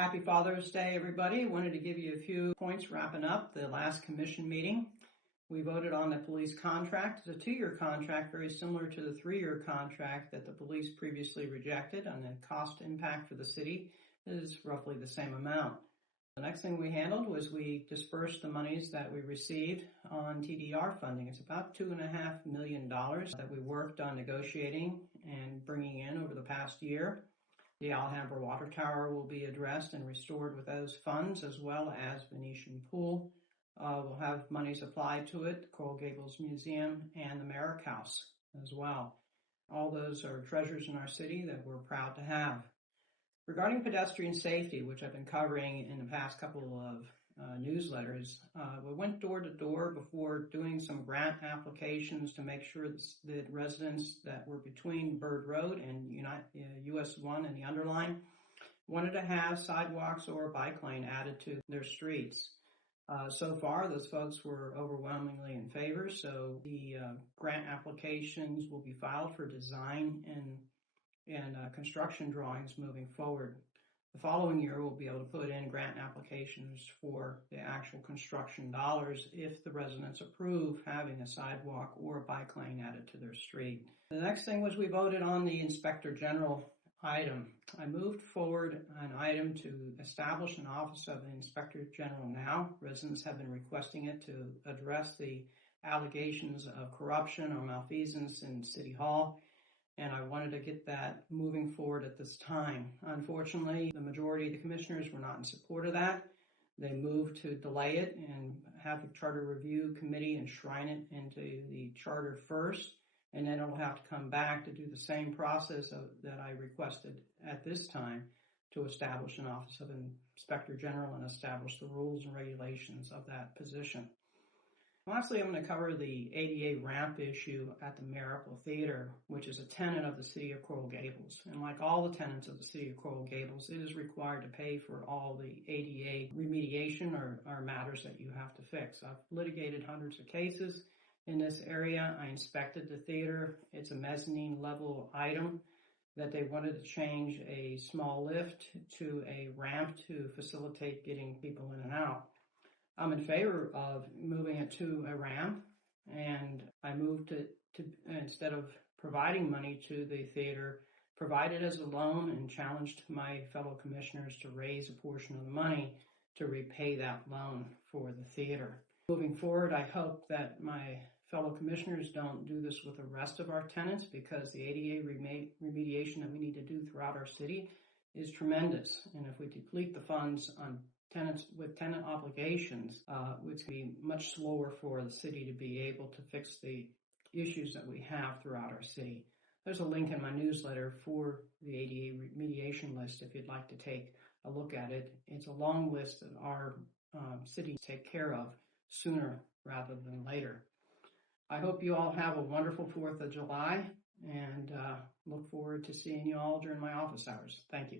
Happy Father's Day, everybody. Wanted to give you a few points wrapping up the last commission meeting. We voted on the police contract. It's a 2-year contract, very similar to the 3-year contract that the police previously rejected, and the cost impact for the city is roughly the same amount. The next thing we handled was we dispersed the monies that we received on TDR funding. It's about $2.5 million that we worked on negotiating and bringing in over the past year. The Alhambra Water Tower will be addressed and restored with those funds, as well as Venetian Pool. We'll have monies applied to it, Coral Gables Museum, and the Merrick House as well. All those are treasures in our city that we're proud to have. Regarding pedestrian safety, which I've been covering in the past couple of newsletters, we went door to door before doing some grant applications to make sure that residents that were between Bird Road and US 1 and the Underline wanted to have sidewalks or a bike lane added to their streets. So far, those folks were overwhelmingly in favor, so the grant applications will be filed for design and construction drawings moving forward. The following year, we'll be able to put in grant applications for the actual construction dollars if the residents approve having a sidewalk or a bike lane added to their street. The next thing was we voted on the Inspector General item. I moved forward an item to establish an office of the Inspector General now. Residents have been requesting it to address the allegations of corruption or malfeasance in City Hall, and I wanted to get that moving forward at this time. Unfortunately, the majority of the commissioners were not in support of that. They moved to delay it and have the Charter Review Committee enshrine it into the charter first, and then it'll have to come back to do the same process that I requested at this time to establish an Office of Inspector General and establish the rules and regulations of that position. Lastly, I'm going to cover the ADA ramp issue at the Miracle Theater, which is a tenant of the City of Coral Gables. And like all the tenants of the City of Coral Gables, it is required to pay for all the ADA remediation or matters that you have to fix. I've litigated hundreds of cases in this area. I inspected the theater. It's a mezzanine level item that they wanted to change a small lift to a ramp to facilitate getting people in and out. I'm in favor of moving it to a ramp, and I moved it to, instead of providing money to the theater, provide it as a loan and challenged my fellow commissioners to raise a portion of the money to repay that loan for the theater. Moving forward, I hope that my fellow commissioners don't do this with the rest of our tenants, because the ADA remediation that we need to do throughout our city is tremendous. And if we deplete the funds on tenants with tenant obligations, it's going to be much slower for the city to be able to fix the issues that we have throughout our city. There's a link in my newsletter for the ADA remediation list if you'd like to take a look at it. It's a long list that our city take care of sooner rather than later. I hope you all have a wonderful 4th of July, and look forward to seeing you all during my office hours. Thank you.